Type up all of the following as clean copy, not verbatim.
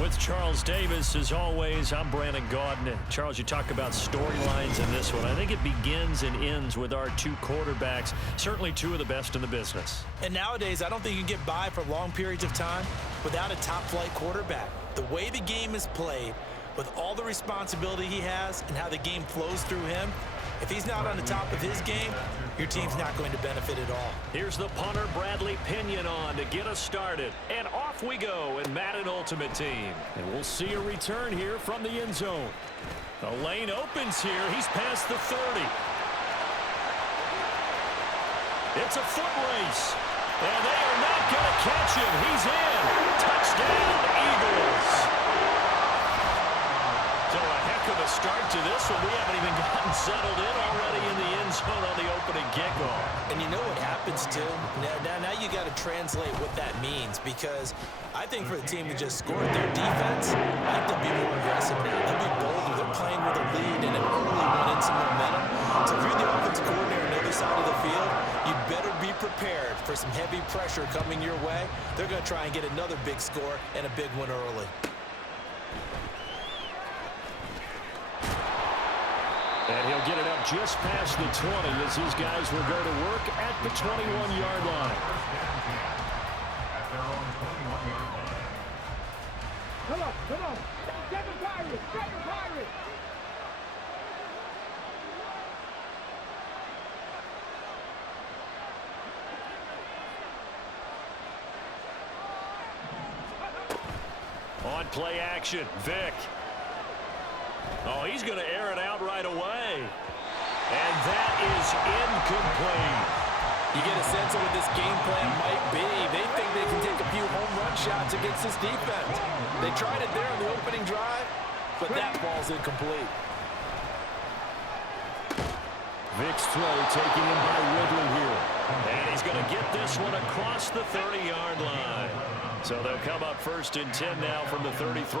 With Charles Davis, as always, I'm Brandon Gaudin. Charles, you talk about storylines in this one. I think it begins and ends with our two quarterbacks, certainly two of the best in the business. And nowadays, I don't think you can get by for long periods of time without a top-flight quarterback. The way the game is played, with all the responsibility he has and how the game flows through him, if he's not on the top of his game, your team's not going to benefit at all. Here's the punter, Bradley Pinion, on to get us started. And off we go in Madden Ultimate Team. And we'll see a return here from the end zone. The lane opens here. He's past the 30. It's a foot race. And they are not going to catch him. He's in. Touchdown, Eagles. So a heck of a start to this one. We haven't even gotten settled in already in the end zone on the opening kickoff. And you know what happens, too? Now you got to translate what that means, because I think for the team to just score their defense, I think they'll be more aggressive now. They'll be bolder. They're playing with a lead and an early one and some momentum. So if you're the offensive coordinator on the other side of the field, you better be prepared for some heavy pressure coming your way. They're going to try and get another big score and a big one early. And he'll get it up just past the 20 as these guys will go to work at the 21-yard line. Come on. Get the Pirates. On play action, Vick. Oh, he's going to air it out right away. And that is incomplete. You get a sense of what this game plan might be. They think they can take a few home run shots against this defense. They tried it there on the opening drive, but that ball's incomplete. Vick's throw taken in by Ridley here. And he's going to get this one across the 30-yard line. So they'll come up 1st and 10 now from the 33.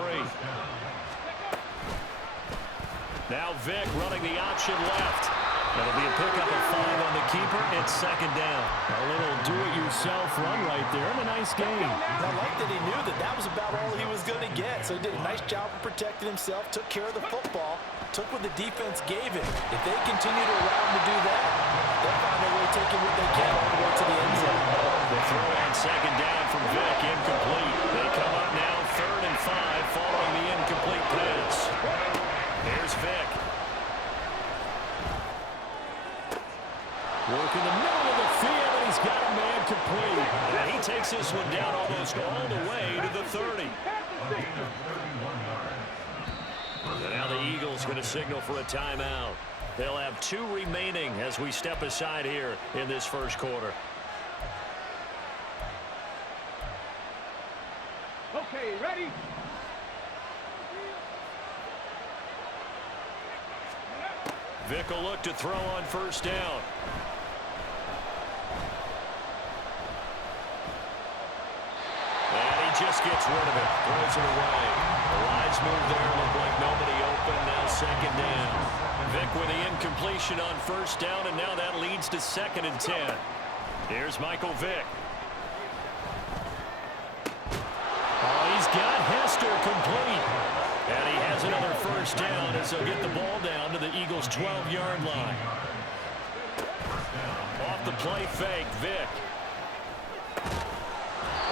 Now Vick running the option left. That'll be a pickup of 5 on the keeper. It's 2nd down. A little do-it-yourself run right there and a nice gain. I like that he knew that was about all he was going to get. So he did a nice job of protecting himself, took care of the football, took what the defense gave him. If they continue to allow him to do that, they'll find their way taking what they can all the way to the end zone. The throw on 2nd down from Vick, incomplete. They come up now 3rd and 5 following the incomplete pass. Here's Vick. Working the middle of the field, and he's got a man complete. And he takes this one down almost all the way to the 30. And now the Eagles going to signal for a timeout. They'll have 2 remaining as we step aside here in this first quarter. Okay, ready? Vick will look to throw on 1st down. And he just gets rid of it. Throws it away. The wise move there. Looked like nobody open. Now 2nd down. Vick with the incompletion on 1st down, and now that leads to 2nd and 10. Here's Michael Vick. Oh, he's got Hester complete. And he has another 1st down as they'll get the ball down to the Eagles' 12-yard line. Off the play fake, Vick.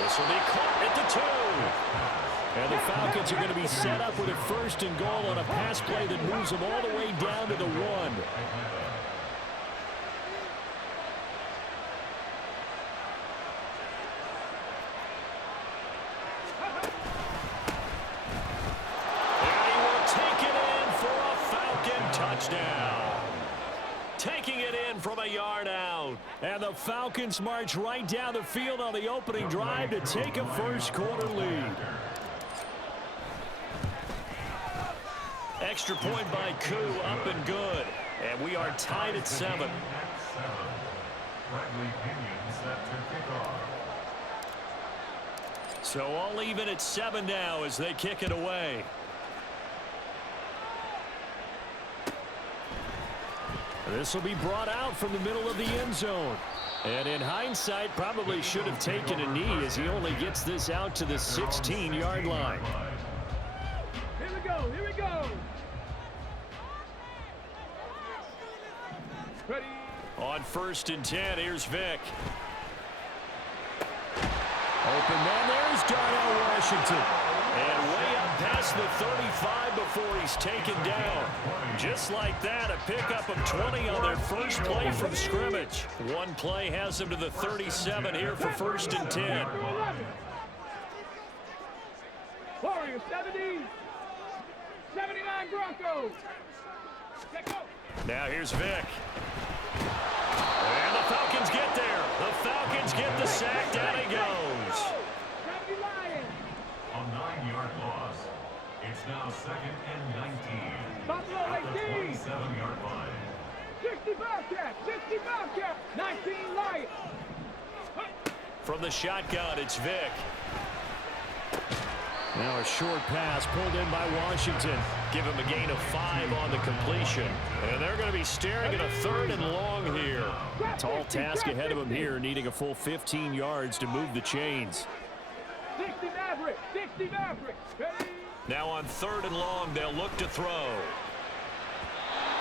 This will be caught at the 2. And the Falcons are going to be set up with a 1st and goal on a pass play that moves them all the way down to the 1. Touchdown. Taking it in from a yard out. And the Falcons march right down the field on the opening drive to take a first quarter lead. Extra point by Koo, up and good. And we are tied at 7. So all even at 7 now as they kick it away. This will be brought out from the middle of the end zone. And in hindsight, probably should have taken a knee as he only gets this out to the 16-yard line. go. Here we go. Ready. On 1st and 10, here's Vick. Open man, there's Darnell Washington. And way up past the 35 before he's taken down. Just like that, a pickup of 20 on their first play from scrimmage. One play has him to the 37 here for 1st and 10. Warriors 70. 79 Broncos. Now here's Vick. And the Falcons get there. The Falcons get the sack. Down he goes. A 9-yard loss. It's now 2nd and 19. Buffalo At the 18. 27-yard line. 60 Bobcat. 60 Bobcat. 19 Lions. From the shotgun, it's Vick. Now a short pass pulled in by Washington. Give him a gain of 5 on the completion. And they're going to be staring at a 3rd and long here. Tall task ahead of him here, needing a full 15 yards to move the chains. 60 Maverick. 60 Maverick. Ready. Now on 3rd and long, they'll look to throw.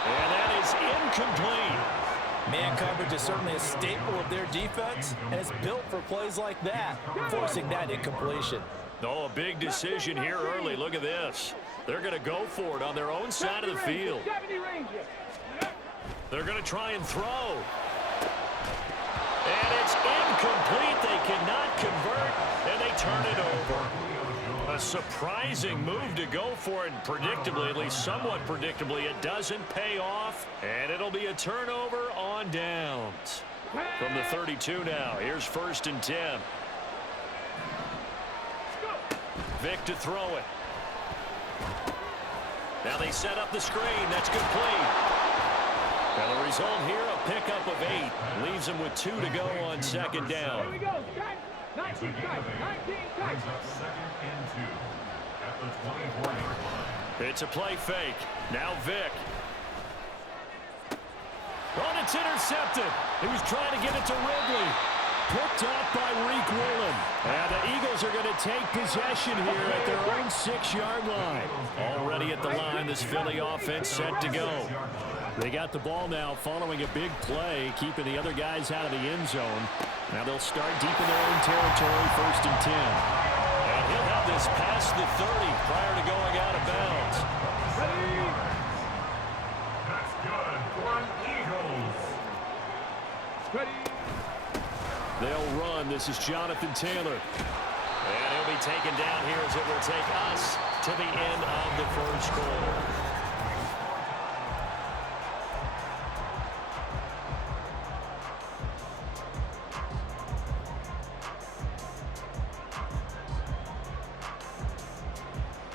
And that is incomplete. Man coverage is certainly a staple of their defense, and it's built for plays like that, forcing that incompletion. Oh, a big decision here early. Look at this. They're going to go for it on their own side of the field. 70 Ranger. They're going to try and throw. And it's incomplete. They cannot convert, and they turn it over. A surprising move to go for it. Predictably, at least somewhat predictably, it doesn't pay off, and it'll be a turnover on downs. From the 32 now, here's 1st and 10. Vick to throw it. Now they set up the screen. That's complete. Now the result here, a pickup of 8. Leaves them with 2 to go on 2nd down. Here we go. 19 tight. 19 tight. Brings up 2nd and 2 at the 24-yard line. It's a play fake. Now Vick. Oh, it's intercepted. He was trying to get it to Ridley. Picked off by Reek Woolen. And the Eagles are going to take possession here at their own 6-yard line. Already at the line, this Philly offense set to go. They got the ball now following a big play, keeping the other guys out of the end zone. Now they'll start deep in their own territory, 1st and 10. And he'll have this past the 30 prior to going out of bounds. That's good for an Eagles. Ready. They'll run. This is Jonathan Taylor. And he'll be taken down here as it will take us to the end of the first quarter.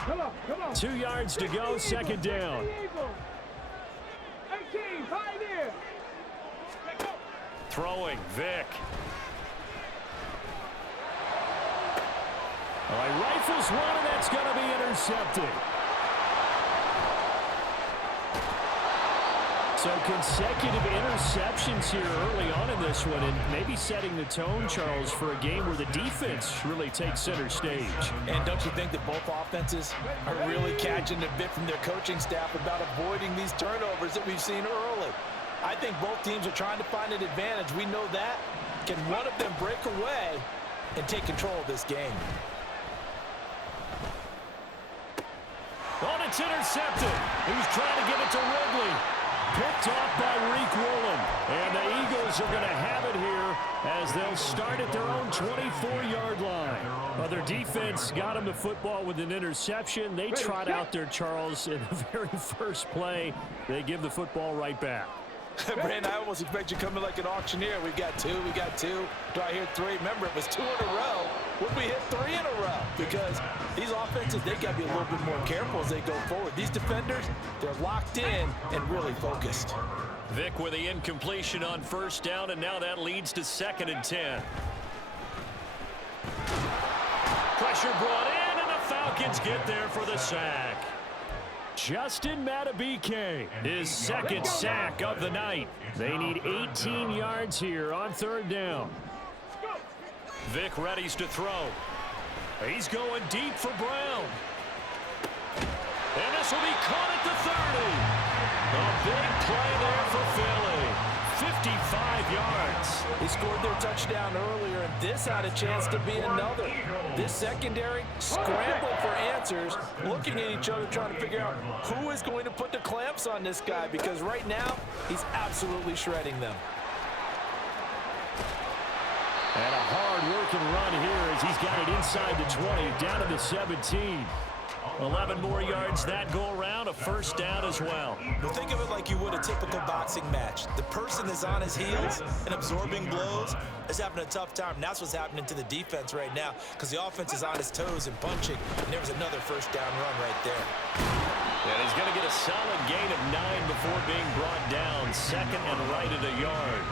Come on. 2 yards to go, 2nd down. 18, Pioneer. Throwing, Vick. Rifles one, and that's going to be intercepted. So consecutive interceptions here early on in this one, and maybe setting the tone, Charles, for a game where the defense really takes center stage. And don't you think that both offenses are really catching a bit from their coaching staff about avoiding these turnovers that we've seen early? I think both teams are trying to find an advantage. We know that. Can one of them break away and take control of this game? Oh, it's intercepted. He was trying to give it to Ridley. Picked off by Reek Woolen. And the Eagles are going to have it here as they'll start at their own 24-yard line. Well, their defense got them the football with an interception. They trot out there, Charles, in the very first play. They give the football right back. Brandon, I almost expect you coming like an auctioneer. We got two. Do I hear 3? Remember, it was 2 in a row. Would we hit 3 in a row? Because these offenses, they got to be a little bit more careful as they go forward. These defenders, they're locked in and really focused. Vick with the incompletion on 1st down, and now that leads to 2nd and 10. Pressure brought in, and the Falcons get there for the sack. Justin Madubuike, his 2nd sack of the night. They need 18 yards here on 3rd down. Vick readies to throw. He's going deep for Brown. And this will be caught at the 30. A big play there for Philly. 55 yards. They scored their touchdown earlier, and this had a chance to be another. This secondary scrambling for answers, looking at each other, trying to figure out who is going to put the clamps on this guy, because right now, he's absolutely shredding them. And a hard-working run here as he's got it inside the 20, down to the 17. 11 more yards that go around, a first down as well. Well, think of it like you would a typical boxing match. The person that's on his heels and absorbing blows is having a tough time. And that's what's happening to the defense right now, because the offense is on his toes and punching. And there was another first down run right there. And he's going to get a solid gain of 9 before being brought down. Second and right at a yard.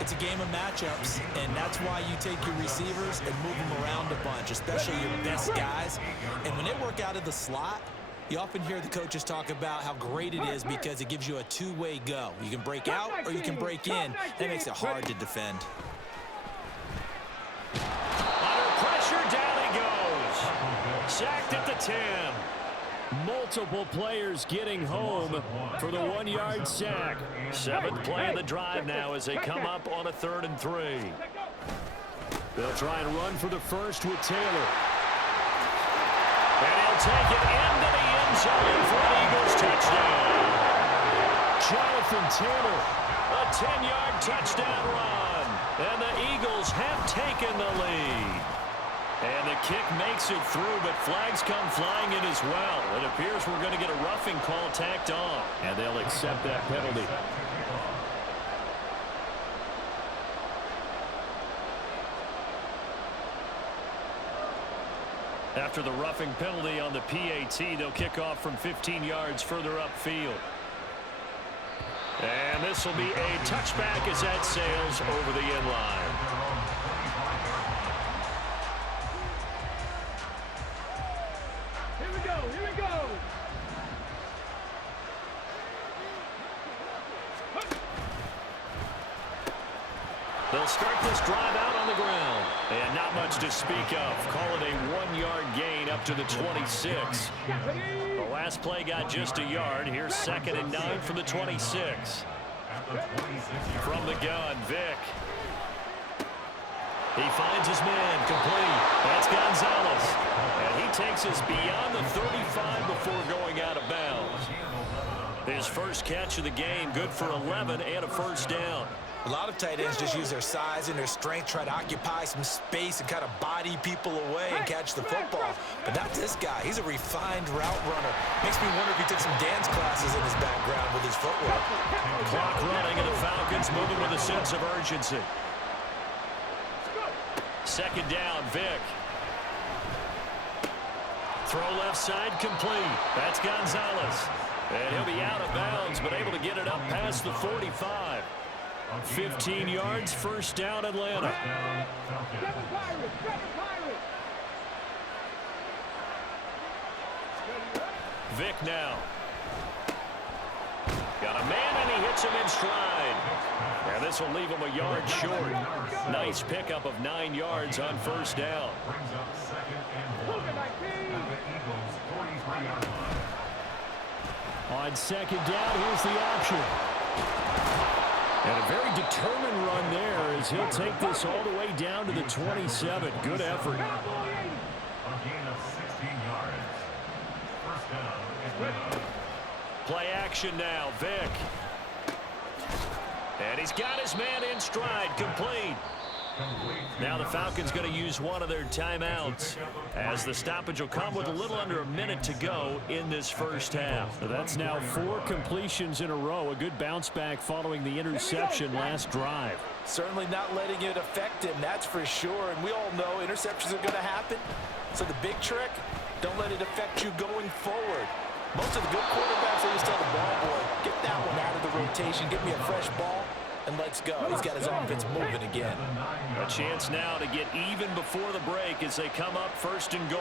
It's a game of matchups, and that's why you take your receivers and move them around a bunch, especially your best guys. And when they work out of the slot, you often hear the coaches talk about how great it is because it gives you a two-way go. You can break out or you can break in. That makes it hard to defend. Under pressure, down he goes. Sacked at the 10. Multiple players getting home for the 1-yard sack. 7th play of the drive now as they come up on a 3rd and 3. They'll try and run for the first with Taylor. And he'll take it into the end zone for an Eagles touchdown. Jonathan Taylor. A 10-yard touchdown run. And the Eagles have taken the lead. And the kick makes it through, but flags come flying in as well. It appears we're going to get a roughing call tacked on. And they'll accept that penalty. After the roughing penalty on the PAT, they'll kick off from 15 yards further upfield. And this will be a touchback as that sails over the end line. Here we go. They'll start this drive out on the ground. And not much to speak of. Call it a 1-yard gain up to the 26. The last play got just a yard. Here's 2nd and 9 from the 26. From the gun, Vick. He finds his man, complete. That's Gonzalez. And he takes us beyond the 35 before going out of bounds. His first catch of the game, good for 11 and a first down. A lot of tight ends just use their size and their strength, try to occupy some space and kind of body people away and catch the football. But not this guy. He's a refined route runner. Makes me wonder if he took some dance classes in his background with his footwork. Clock running and the Falcons moving with a sense of urgency. 2nd down, Vick. Throw left side complete. That's Gonzalez. And he'll be out of bounds, but able to get it up past the 45. 15 yards, first down, Atlanta. Vick now. Got a man, and he hits him in stride. And this will leave him a yard short. Nice pickup of 9 yards on first down. On 2nd down, here's the option. And a very determined run there as he'll take this all the way down to the 27. Good effort. Play action now, Vick. And he's got his man in stride, complete. Now the Falcons going to use one of their timeouts as the stoppage will come with a little under a minute to go in this first half. So that's now 4 completions in a row. A good bounce back following the interception last drive. Certainly not letting it affect him, that's for sure. And we all know interceptions are going to happen. So the big trick, don't let it affect you going forward. Most of the good quarterbacks, they just tell the ball boy, get that one out of the rotation, get me a fresh ball, and let's go. He's got his offense moving again. A chance now to get even before the break as they come up 1st and goal.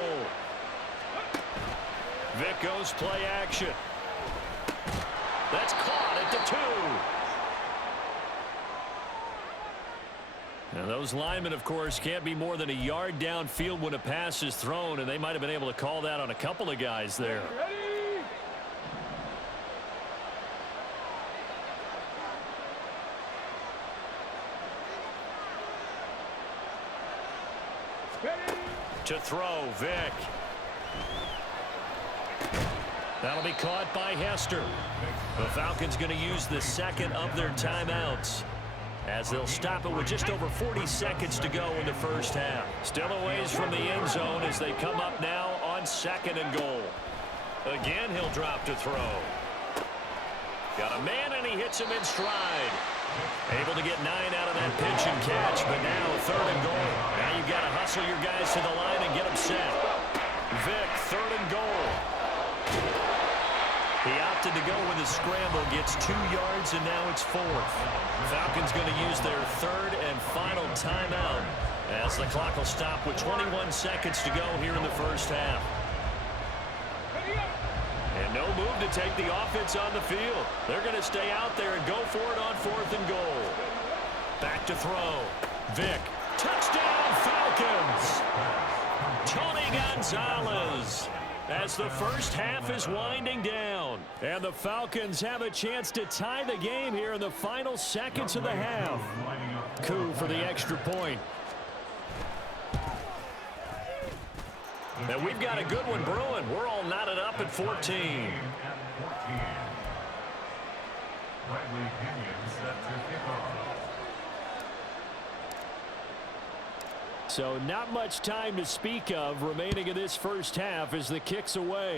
Vick goes play action. That's caught at the 2. Now those linemen, of course, can't be more than a yard downfield when a pass is thrown, and they might have been able to call that on a couple of guys there. To throw, Vick. That'll be caught by Hester. The Falcons going to use the second of their timeouts, as they'll stop it with just over 40 seconds to go in the first half. Still a ways from the end zone as they come up now on 2nd and goal. Again, he'll drop to throw. Got a man, and he hits him in stride. Able to get 9 out of that pitch and catch, but now 3rd and goal. Now you've got to hustle your guys to the line and get them set. Vick, 3rd and goal. He opted to go with a scramble, gets 2 yards, and now it's 4th. Falcons going to use their 3rd and final timeout as the clock will stop with 21 seconds to go here in the first half. And no move to take the offense on the field. They're going to stay out there and go for it on 4th and goal. Back to throw. Vick. Touchdown, Falcons! Tony Gonzalez, as the first half is winding down. And the Falcons have a chance to tie the game here in the final seconds of the half. Coup for the extra point. And we've got a good one brewing. We're all knotted up at 14. So not much time to speak of remaining in this first half as the kick's away.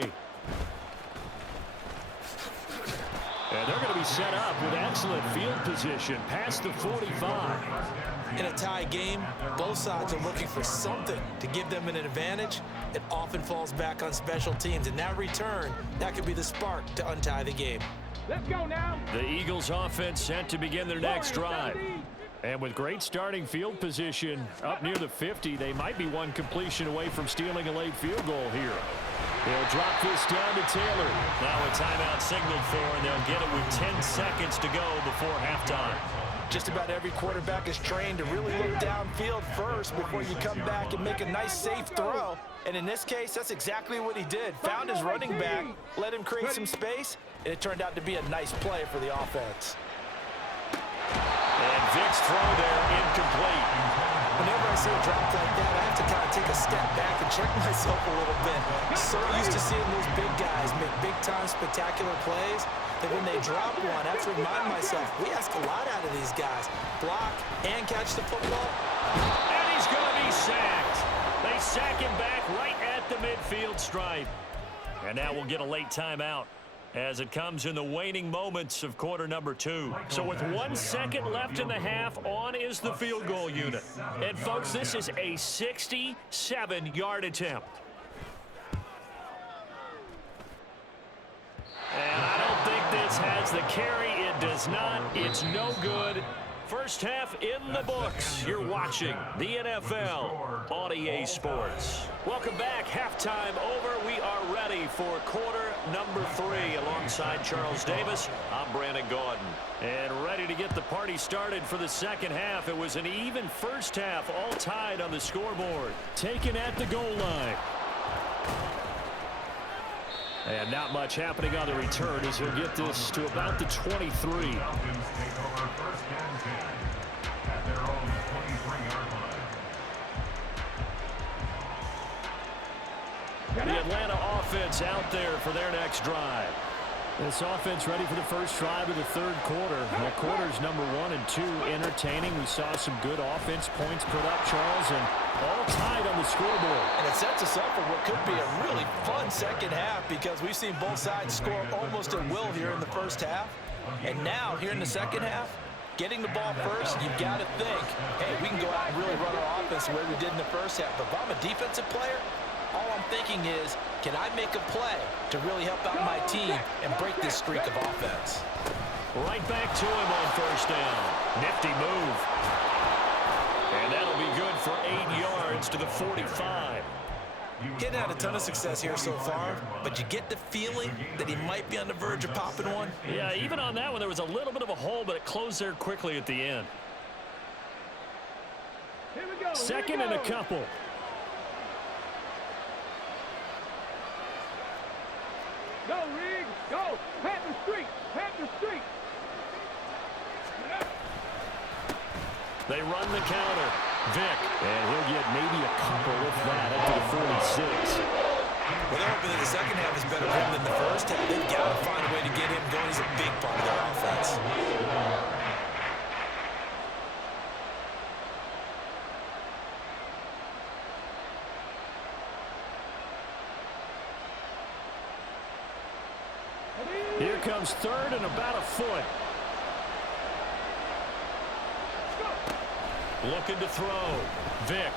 And they're going to be set up with excellent field position past the 45. In a tie game, both sides are looking for something to give them an advantage. It often falls back on special teams, and that return, that could be the spark to untie the game. Let's go now. The Eagles offense set to begin their next drive. And with great starting field position up near the 50, they might be one completion away from stealing a late field goal here. They'll drop this down to Taylor. Now a timeout signaled for, and they'll get it with 10 seconds to go before halftime. Just about every quarterback is trained to really look downfield first before you come back and make a nice, safe throw. And in this case, that's exactly what he did. Found his running back, let him create some space, and it turned out to be a nice play for the offense. And Vick's throw there incomplete. Whenever I see a drop like that, I have to kind of take a step back and check myself a little bit. So used to seeing those big guys make big-time spectacular plays that when they drop one, I have to remind myself, we ask a lot out of these guys. Block and catch the football. And he's going to be sacked. They sack him back right at the midfield stripe. And now we'll get a late timeout as it comes in the waning moments of quarter number 2. So with 1 second left in the half, on is the field goal unit. And folks, this is a 67-yard attempt. And I don't think this has the carry. It does not. It's no good. First half in the books. You're watching the NFL on EA Sports. Welcome back. Halftime over. We are ready for quarter number 3 alongside Charles Davis. I'm Brandon Gaudin. And ready to get the party started for the second half. It was an even first half, all tied on the scoreboard. Taken at the goal line. And not much happening on the return as he'll get this to about the 23. The Atlanta offense out there for their next drive. This offense ready for the first drive of the third quarter. The quarters number 1 and 2 entertaining. We saw some good offense points put up, Charles, and all tied on the scoreboard. And it sets us up for what could be a really fun second half because we've seen both sides score almost at will here in the first half. And now, here in the second half, getting the ball first, you've got to think, hey, we can go out and really run our offense the way we did in the first half. But if I'm a defensive player, all I'm thinking is, can I make a play to really help out my team and break this streak of offense? Right back to him on first down. Nifty move. And that'll be good for 8 yards to the 45. He hadn't had a ton of success here so far, but you get the feeling that he might be on the verge of popping one. Yeah, even on that one, there was a little bit of a hole, but it closed there quickly at the end. Here we go. Second and a couple. Go, Riggs. Go. Pat the street. Pat the street. They run the counter. Vick. And he'll get maybe a couple with that up to the 46. Well, they're hoping that the second half is better for him than the first half. They've got to find a way to get him going. He's a big part of their offense. Here comes third and about a foot. Looking to throw. Vick.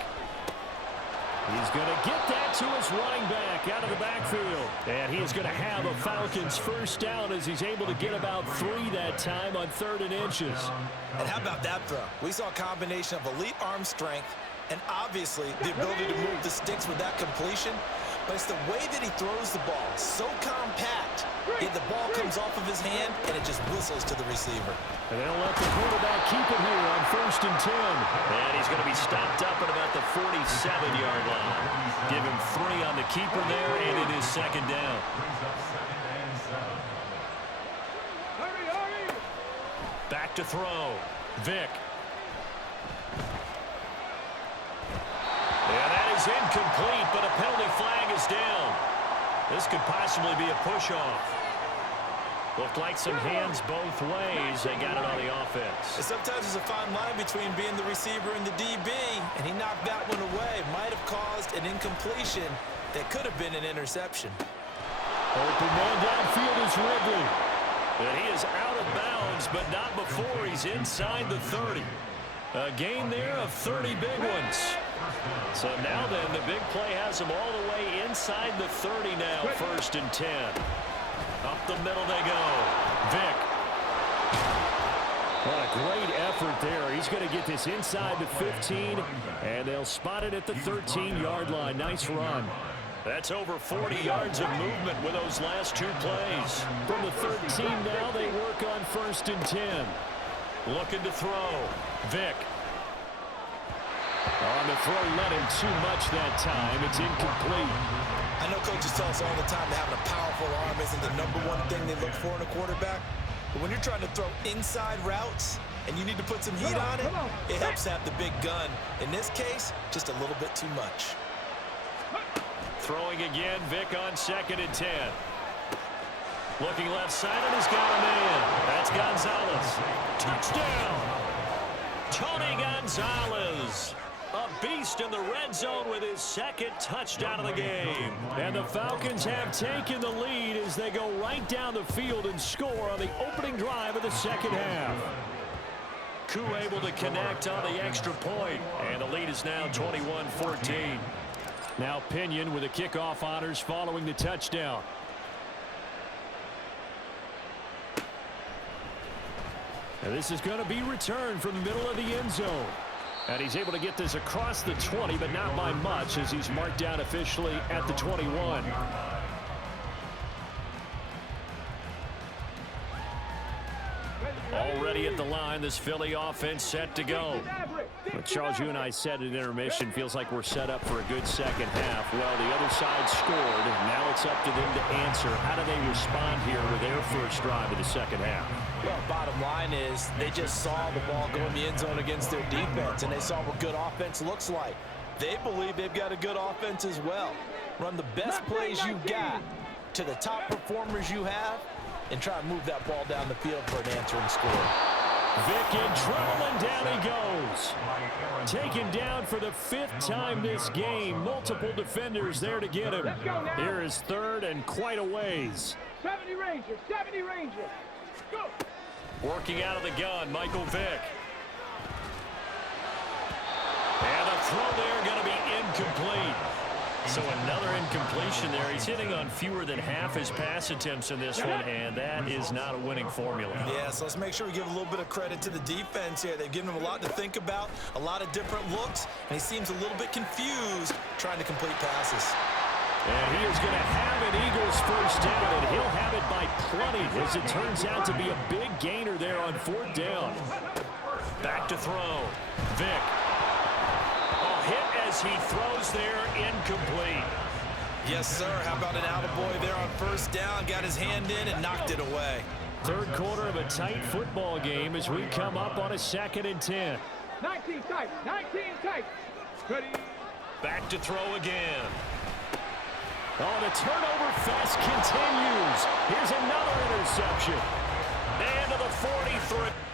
He's going to get that to his running back out of the backfield. And he is going to have a Falcons first down as he's able to get about 3 that time on 3rd and inches. And how about that throw? We saw a combination of elite arm strength and obviously the ability to move the sticks with that completion. But it's the way that he throws the ball. So compact. Yet the ball comes off of his hand and it just whistles to the receiver. And they'll let the quarterback keep it here on 1st and 10. And he's going to be stopped up at about the 47-yard line. Give him 3 on the keeper there, and it is 2nd down. Back to throw. Vick. Yeah, that is incomplete, but a penalty flag is down. This could possibly be a push-off. Looked like some hands both ways. They got it on the offense. And sometimes there's a fine line between being the receiver and the DB, and he knocked that one away. Might have caused an incompletion that could have been an interception. Open man downfield is Ridley. And he is out of bounds, but not before he's inside the 30. A gain there of 30 big ones. So now then, the big play has him all the way inside the 30 now, 1st and 10. Up the middle they go. Vick. What a great effort there. He's going to get this inside the 15, and they'll spot it at the 13-yard line. Nice run. That's over 40 yards of movement with those last 2 plays. From the 13 now, they work on 1st and 10. Looking to throw. Vick. On the throw, let him too much that time. It's incomplete. I know coaches tell us all the time that having a powerful arm isn't the #1 thing they look for in a quarterback. But when you're trying to throw inside routes and you need to put some heat on it, it helps to have the big gun. In this case, just a little bit too much. Throwing again, Vick on 2nd and 10. Looking left side, and he's got a man. That's Gonzalez. Touchdown! Tony Gonzalez. A beast in the red zone with his 2nd touchdown of the game. And the Falcons have taken the lead as they go right down the field and score on the opening drive of the 2nd half. Koo able to connect on the extra point, and the lead is now 21-14. Now Pinion with the kickoff honors following the touchdown. And this is going to be returned from the middle of the end zone. And he's able to get this across the 20, but not by much as he's marked down officially at the 21. Already at the line, this Philly offense set to go. But Charles, you and I said at intermission, feels like we're set up for a good second half. Well, the other side scored. Now it's up to them to answer. How do they respond here with their first drive of the second half? Well, bottom line is they just saw the ball go in the end zone against their defense, and they saw what good offense looks like. They believe they've got a good offense as well. Run the best plays you've got to the top performers you have, and try to move that ball down the field for an answering score. Vick in trouble, and down he goes. Taken down for the 5th time this game. Multiple defenders there to get him. Here is 3rd and quite a ways. 70 Rangers, 70 Rangers. Go. Working out of the gun, Michael Vick. And the throw there going to be incomplete. So another incompletion there. He's hitting on fewer than half his pass attempts in this one, and that is not a winning formula. Yeah, so let's make sure we give a little bit of credit to the defense here. They've given him a lot to think about, a lot of different looks, and he seems a little bit confused trying to complete passes. And he is going to have an Eagles first down, and he'll have it by plenty as it turns out to be a big gainer there on 4th down. Back to throw. Vick. Hit as he throws there, incomplete. Yes, sir. How about an attaboy there on 1st down? Got his hand in and knocked it away. 3rd quarter of a tight football game as we come up on a 2nd and 10. 19 tight. 19 tight. Ready. Back to throw again. Oh, the turnover fest continues. Here's another interception. And to the 43.